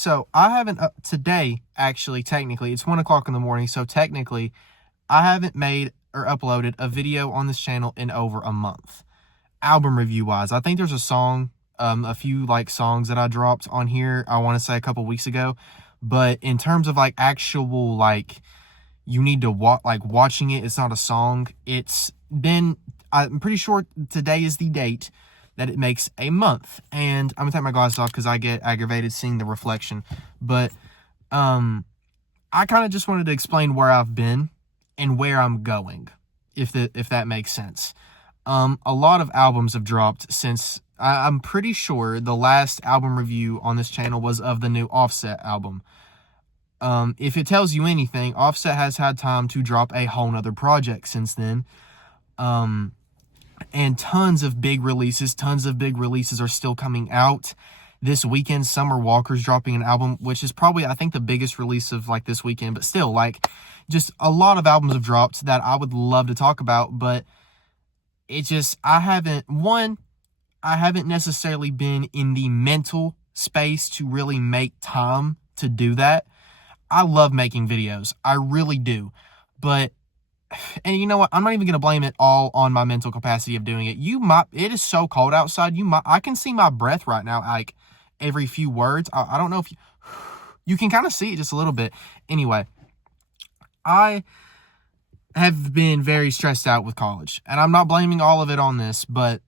So I haven't, today, actually, technically, it's 1 o'clock in the morning, so technically, I haven't made or uploaded a video on this channel in over a month. Album review-wise, I think there's a song, a few, like, songs that I dropped on here, I want to say a couple weeks ago, but in terms of, like, actual, like, you need to watching it, it's not a song, it's been, I'm pretty sure today is the date that it makes a month. And I'm gonna take my glasses off because I get aggravated seeing the reflection. But I kind of just wanted to explain where I've been and where I'm going, if that makes sense. A lot of albums have dropped since, I'm pretty sure the last album review on this channel was of the new Offset album. If it tells you anything, Offset has had time to drop a whole nother project since then. And tons of big releases are still coming out. This weekend, Summer Walker's dropping an album, which is probably, I think, the biggest release of, like, this weekend. But still, like, just a lot of albums have dropped that I would love to talk about. But it just, I haven't necessarily been in the mental space to really make time to do that. I love making videos. I really do. But, and you know what? I'm not even going to blame it all on my mental capacity of doing it. It is so cold outside. I can see my breath right now, like, every few words. I don't know if you can kind of see it just a little bit. Anyway, I have been very stressed out with college, and I'm not blaming all of it on this, but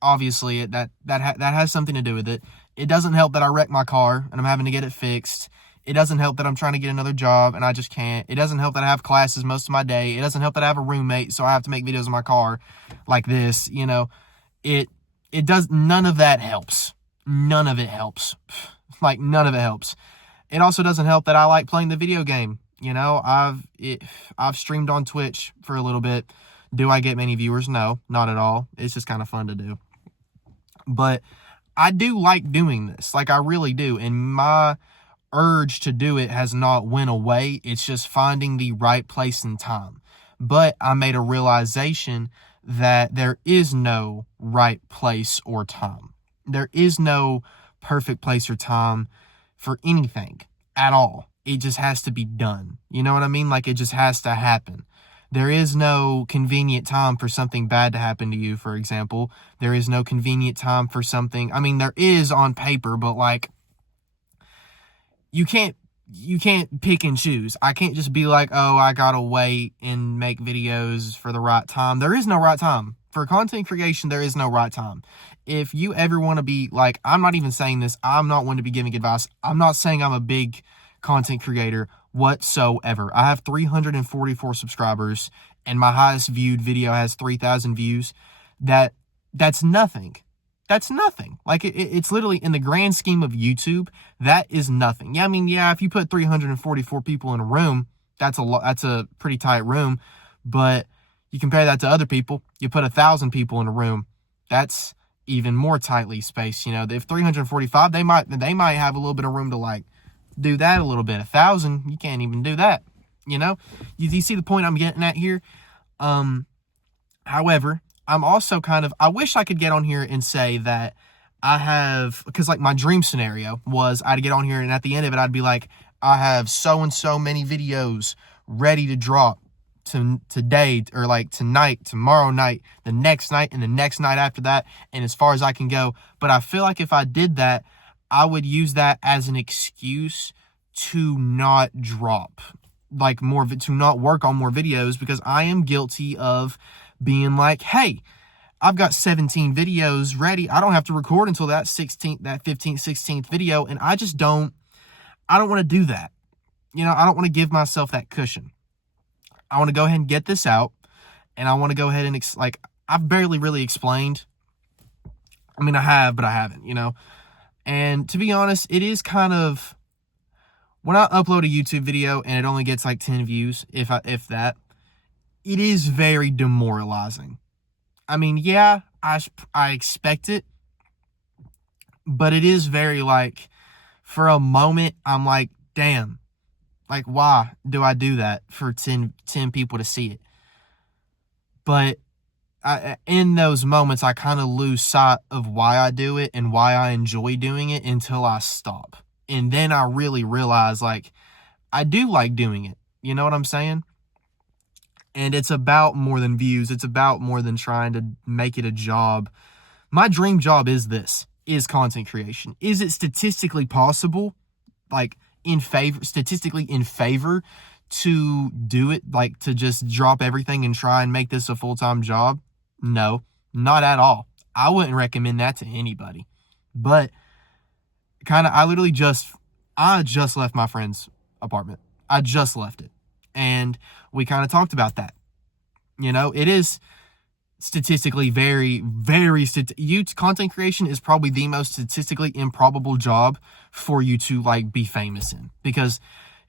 obviously that has something to do with it. It doesn't help that I wrecked my car and I'm having to get it fixed. It doesn't help that I'm trying to get another job and I just can't. It doesn't help that I have classes most of my day. It doesn't help that I have a roommate, so I have to make videos in my car like this, you know. It does, none of that helps. None of it helps. Like, none of it helps. It also doesn't help that I like playing the video game. You know, I've streamed on Twitch for a little bit. Do I get many viewers? No, not at all. It's just kind of fun to do. But I do like doing this. Like, I really do. And my urge to do it has not went away. It's just finding the right place and time. But I made a realization that there is no right place or time. There is no perfect place or time for anything at all. It just has to be done. You know what I mean? Like, it just has to happen. There is no convenient time for something bad to happen to you, for example. There is no convenient time for something, I mean, there is on paper, but, like, you can't pick and choose. I can't just be like, oh, I gotta wait and make videos for the right time. There is no right time. For content creation, there is no right time. If you ever want to be, like, I'm not even saying this, I'm not one to be giving advice. I'm not saying I'm a big content creator whatsoever. I have 344 subscribers, and my highest viewed video has 3,000 views. That's nothing. That's nothing. Like, it's literally, in the grand scheme of YouTube, that is nothing. Yeah, I mean, yeah, if you put 344 people in a room, that's a pretty tight room. But you compare that to other people, you put 1,000 people in a room, that's even more tightly spaced. You know, if 345, they might have a little bit of room to, like, do that a little bit. 1,000, you can't even do that. You know, you see the point I'm getting at here? However, I'm also I wish I could get on here and say that I have, because, like, my dream scenario was I'd get on here and at the end of it, I'd be like, I have so and so many videos ready to drop today, or like tonight, tomorrow night, the next night, and the next night after that, and as far as I can go. But I feel like if I did that, I would use that as an excuse to not drop, like, to not work on more videos, because I am guilty of being like, hey, I've got 17 videos ready. I don't have to record until that 15th, 16th video. And I don't want to do that. You know, I don't want to give myself that cushion. I want to go ahead and get this out. And I want to go ahead and, I've barely really explained. I mean, I have, but I haven't, you know. And to be honest, it is kind of, when I upload a YouTube video and it only gets like 10 views, if that, it is very demoralizing. I mean, yeah, I expect it, but it is very, like, for a moment, I'm like, damn, like, why do I do that for 10 people to see it? But in those moments, I kind of lose sight of why I do it and why I enjoy doing it until I stop. And then I really realized, like, I do like doing it. You know what I'm saying? And it's about more than views. It's about more than trying to make it a job. My dream job is content creation. Is it statistically possible, like statistically in favor to do it, like to just drop everything and try and make this a full-time job? No, not at all. I wouldn't recommend that to anybody. But I just left my friend's apartment. I just left it. And we kind of talked about that. You know, it is statistically content creation is probably the most statistically improbable job for you to like be famous in, because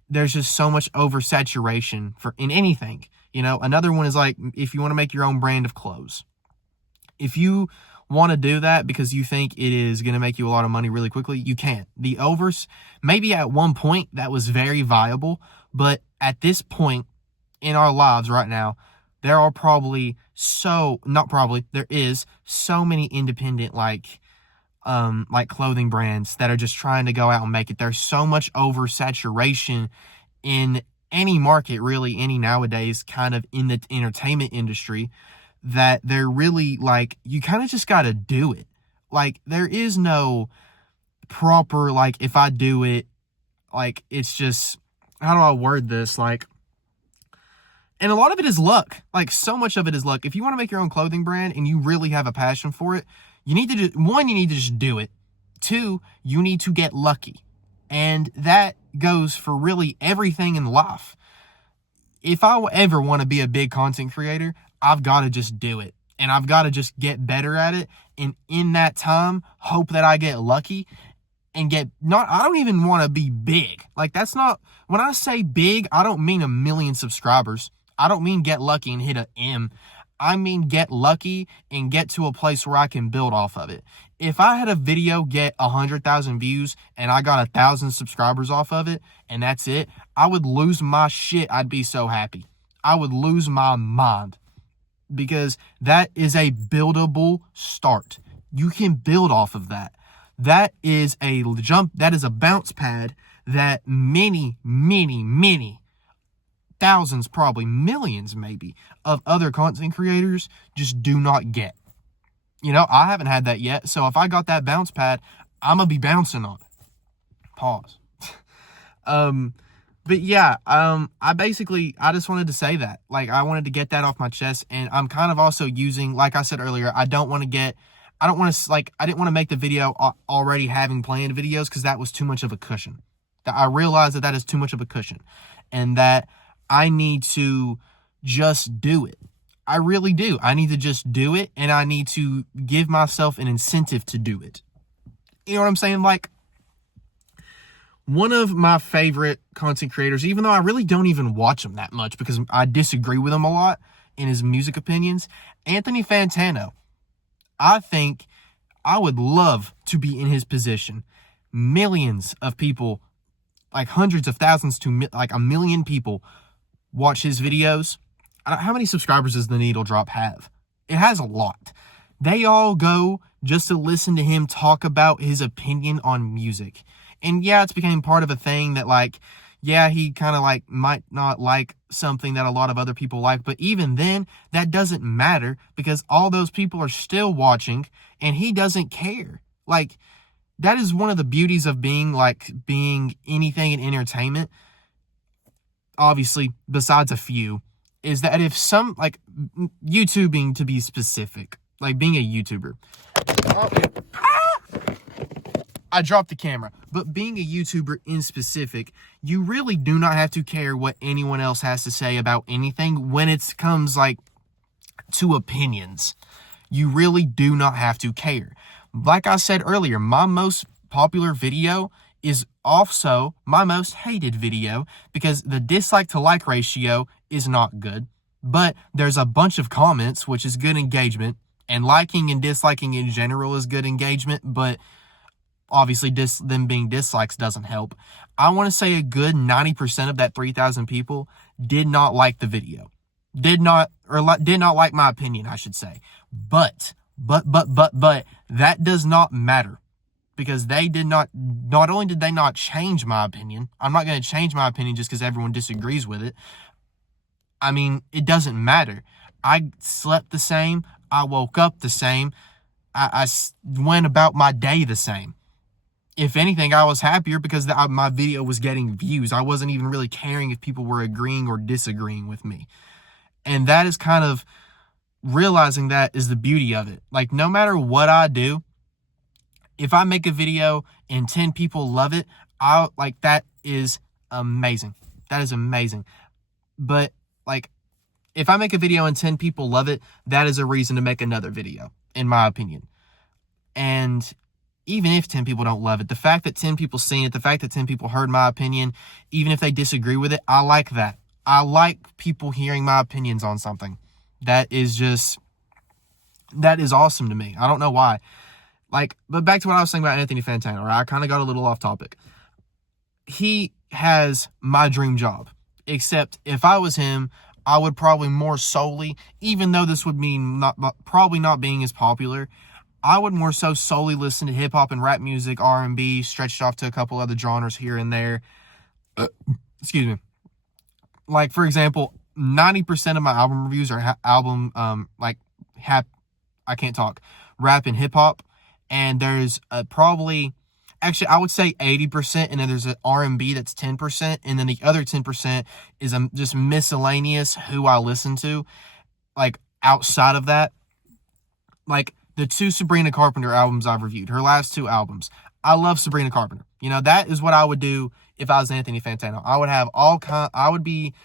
there's just so much oversaturation in anything. You know, another one is like, if you want to make your own brand of clothes, if you want to do that because you think it is going to make you a lot of money really quickly, you can't. Maybe at one point that was very viable, but at this point in our lives right now, there is so many independent like clothing brands that are just trying to go out and make it. There's so much oversaturation in any market, really, any nowadays kind of in the entertainment industry, that they're really like, you kind of just got to do it. Like, there is no proper, like, if I do it, like, it's just, how do I word this? Like, and a lot of it is luck. Like, so much of it is luck. If you want to make your own clothing brand and you really have a passion for it, you need to just do it. 2, you need to get lucky. And that goes for really everything in life. If I ever want to be a big content creator, I've got to just do it. And I've got to just get better at it. And in that time, hope that I get lucky and I don't even want to be big. Like, that's not, when I say big, I don't mean 1 million subscribers. I don't mean get lucky and hit a M. I mean get lucky and get to a place where I can build off of it. If I had a video get 100,000 views and I got 1,000 subscribers off of it and that's it, I would lose my shit. I'd be so happy. I would lose my mind, because that is a buildable start. You can build off of that. That is a bounce pad that many, many, many thousands, probably millions maybe, of other content creators just do not get. You know, I haven't had that yet. So if I got that bounce pad, I'm going to be bouncing on it. Pause. But yeah, I just wanted to say that. Like, I wanted to get that off my chest. And I'm kind of also using, like I said earlier, I didn't want to make the video already having planned videos, because that was too much of a cushion. I realized that is too much of a cushion, and that I need to just do it. I really do. I need to just do it, and I need to give myself an incentive to do it. You know what I'm saying? Like, one of my favorite content creators, even though I really don't even watch him that much because I disagree with him a lot in his music opinions, Anthony Fantano. I think I would love to be in his position. Millions of people, like hundreds of thousands to like 1 million people, watch his videos. How many subscribers does The Needle Drop have? It has a lot. They all go just to listen to him talk about his opinion on music. And yeah, it's became part of a thing that, like, yeah, he kind of like might not like something that a lot of other people like, but even then, that doesn't matter, because all those people are still watching and he doesn't care. Like, that is one of the beauties of being anything in entertainment, obviously, besides a few, is that if YouTubing, to be specific, like being a YouTuber, I dropped the camera, but being a YouTuber in specific, you really do not have to care what anyone else has to say about anything when it comes like to opinions. You really do not have to care. Like I said earlier, my most popular video is also my most hated video, because the dislike to like ratio is not good, but there's a bunch of comments, which is good engagement, and liking and disliking in general is good engagement, but obviously them being dislikes doesn't help. I want to say a good 90% of that 3,000 people did not like the video. Did not like my opinion, I should say. But that does not matter. because they did not only did they not change my opinion, I'm not going to change my opinion just because everyone disagrees with it. I mean, it doesn't matter. I slept the same. I woke up the same. I went about my day the same. If anything, I was happier because my video was getting views. I wasn't even really caring if people were agreeing or disagreeing with me. And that is kind of realizing that is the beauty of it. Like, no matter what I do, if I make a video and 10 people love it, that is amazing. That is amazing. But like, if I make a video and 10 people love it, that is a reason to make another video, in my opinion. And even if 10 people don't love it, the fact that 10 people seen it, the fact that 10 people heard my opinion, even if they disagree with it, I like that. I like people hearing my opinions on something. That is awesome to me. I don't know why. But back to what I was saying about Anthony Fantano, right? I kind of got a little off topic. He has my dream job, except if I was him, I would probably more solely, even though this would mean probably not being as popular, I would more so solely listen to hip hop and rap music, R&B, stretched off to a couple other genres here and there. Excuse me. Like, for example, 90% of my album reviews are rap and hip hop. And there's probably, actually, I would say 80%, and then there's an R&B that's 10%, and then the other 10% is just miscellaneous who I listen to. Like, outside of that, like, the 2 Sabrina Carpenter albums I've reviewed, her last 2 albums, I love Sabrina Carpenter. You know, that is what I would do if I was Anthony Fantano. I would have I would be,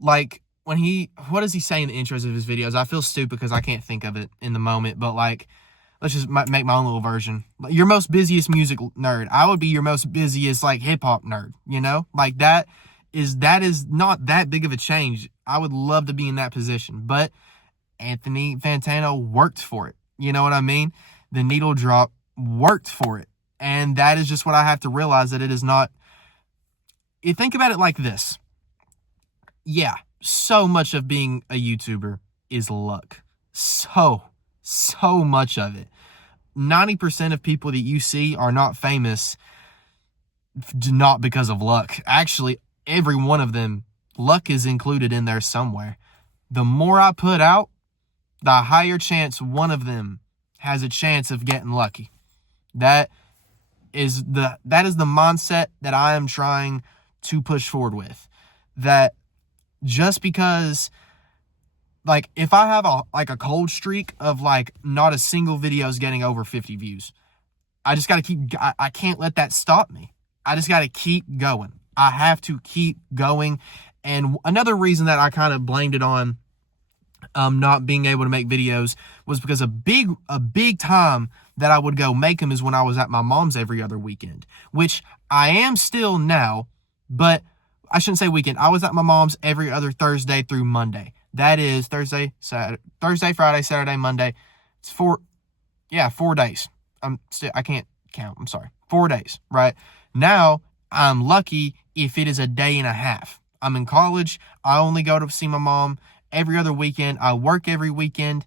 like, what does he say in the intros of his videos? I feel stupid because I can't think of it in the moment, but, like, let's just make my own little version. Your most busiest music nerd. I would be your most busiest, like, hip-hop nerd, you know? Like, that is not that big of a change. I would love to be in that position. But Anthony Fantano worked for it. You know what I mean? The needle drop worked for it. And that is just what I have to realize, that it is not... You think about it like this. Yeah, so much of being a YouTuber is luck. So much of it. 90% of people that you see are not famous not because of luck. Actually, every one of them, luck is included in there somewhere. The more I put out, the higher chance one of them has a chance of getting lucky. That is the mindset that I am trying to push forward with. That just because, like, if I have a cold streak of, like, not a single video is getting over 50 views, I just got to I can't let that stop me. I just got to keep going. I have to keep going. And another reason that I kind of blamed it on not being able to make videos was because a big time that I would go make them is when I was at my mom's every other weekend, which I am still now, but I shouldn't say weekend. I was at my mom's every other Thursday through Monday. That is Thursday, Friday, Saturday, Monday. It's 4 days. I can't count. I'm sorry. 4 days, right? Now, I'm lucky if it is a day and a half. I'm in college. I only go to see my mom every other weekend. I work every weekend.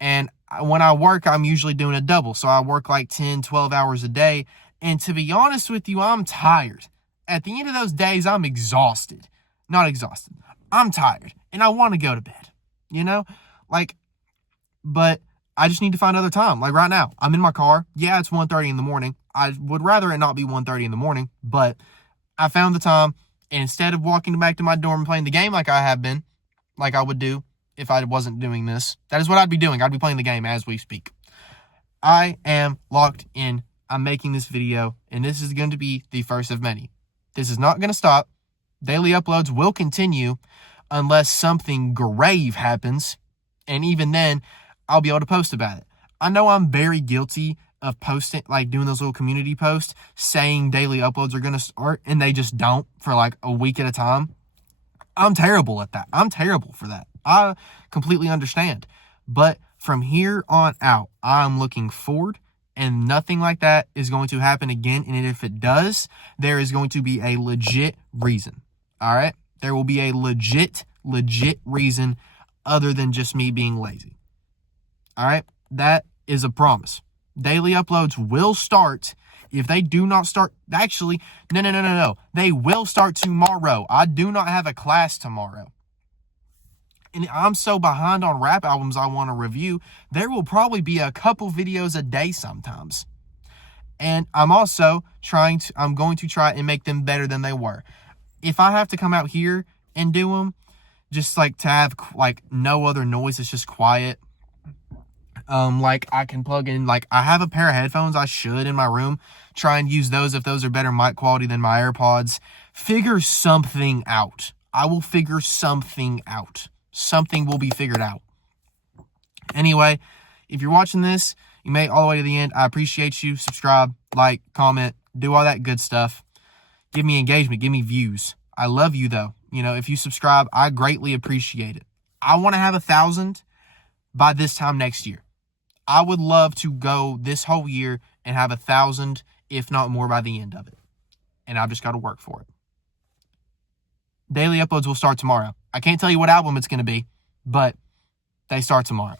And when I work, I'm usually doing a double. So I work like 10, 12 hours a day. And to be honest with you, I'm tired. At the end of those days, I'm exhausted. Not exhausted. I'm tired. And I want to go to bed. You know? Like, but I just need to find other time. Like right now, I'm in my car. Yeah, it's 1:30 in the morning. I would rather it not be 1:30 in the morning. But I found the time. And instead of walking back to my dorm and playing the game like I have been, like I would do if I wasn't doing this, that is what I'd be doing. I'd be playing the game as we speak. I am locked in. I'm making this video, and this is going to be the first of many. This is not going to stop. Daily uploads will continue unless something grave happens, and even then, I'll be able to post about it. I know I'm very guilty of posting, like doing those little community posts, saying daily uploads are going to start, and they just don't for like a week at a time. I'm terrible at that. I'm terrible for that. I completely understand. But from here on out, I'm looking forward, and nothing like that is going to happen again. And if it does, there is going to be a legit reason. All right? There will be a legit reason other than just me being lazy. All right? That is a promise. Daily uploads will start, If they do not start, actually, no. They will start tomorrow. I do not have a class tomorrow. And I'm so behind on rap albums I want to review, there will probably be a couple videos a day sometimes. And I'm also I'm going to try and make them better than they were. If I have to come out here and do them, just like to have like no other noise, it's just quiet. Like I can plug in, like I have a pair of headphones I should in my room. Try and use those if those are better mic quality than my AirPods. Figure something out. I will figure something out. Something will be figured out. Anyway, if you're watching this, you made it all the way to the end. I appreciate you. Subscribe, like, comment, do all that good stuff. Give me engagement. Give me views. I love you, though. You know, if you subscribe, I greatly appreciate it. I want to have 1,000 by this time next year. I would love to go this whole year and have 1,000, if not more, by the end of it. And I've just got to work for it. Daily uploads will start tomorrow. I can't tell you what album it's going to be, but they start tomorrow.